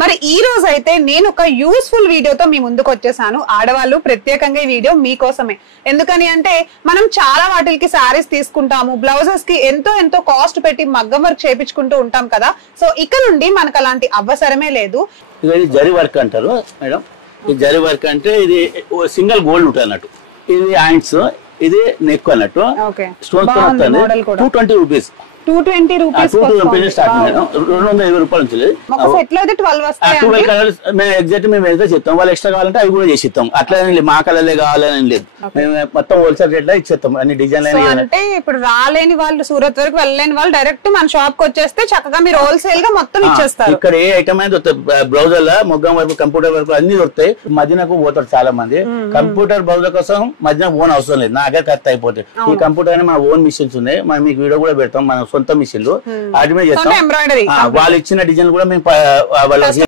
మరి ఈ రోజు అయితే నేను ఒక యూస్ఫుల్ వీడియోతో మీ ముందుకు వచ్చేసాను. ఆడవాళ్ళు ప్రత్యేకంగా ఈ వీడియో మీకోసమే. ఎందుకని అంటే మనం చాలా వాటికి సారీస్ తీసుకుంటాము, బ్లౌజెస్ కి ఎంతో కాస్ట్ పెట్టి మగ్గం వర్క్ చేయించుకుంటూ ఉంటాం కదా. సో ఇక నుండి మనకు అలాంటి అవసరమే లేదు. ఇది జరీ వర్క్ అంటారు మేడం. ఈ జరీ వర్క్ అంటే ఇది సింగిల్ గోల్డ్ ఉంటుంది అన్నట్టు. ఇది హ్యాండ్స్, ఇది నెక్ అన్నట్టు. Stones 220 rupees. 220 rupees start madam. 220 రూపాయలు నుంచి ఎగ్జాక్ట్ మేము ఎంత చెప్తాం. వాళ్ళు ఎక్స్ట్రా కావాలంటే అవి కూడా చేసి ఇస్తాం. అట్లా మా కలర్లే కావాలని లేదు, మేము మొత్తం హోల్సేల్ రేట్ లో ఇచ్చేస్తాం. అన్ని డిజైన్ అంటే ఇప్పుడు రాలేని వాళ్ళు, సూరత్ వరకు వెళ్ళలేని వాళ్ళు డైరెక్ట్ మన షాప్ కి వచ్చేస్తే చక్కగా మీరు హోల్సేల్ గా మొత్తం ఇచ్చేస్తారు. ఇక్కడ ఏ ఐటమ్ అనేది దొరుకుతాయి. బ్లౌజర్ల మొగ్గం వరకు, కంప్యూటర్ వరకు అన్ని దొరుకుతాయి. మధ్యనకు పోతారు చాలా మంది. కంప్యూటర్ బ్లౌజర్ కోసం మధ్యన ఓన్ అవసరం లేదు, నాకే ఖర్చు అయిపోతాయి. ఈ కంప్యూటర్ అని మా ఓన్ మిషన్స్ ఉన్నాయి. మనం మీకు వీడియో కూడా పెడతాం, మన సొంత మిషన్లు. వాటి మీద చేస్తాం. వాళ్ళు ఇచ్చిన డిజైన్ కూడా మేము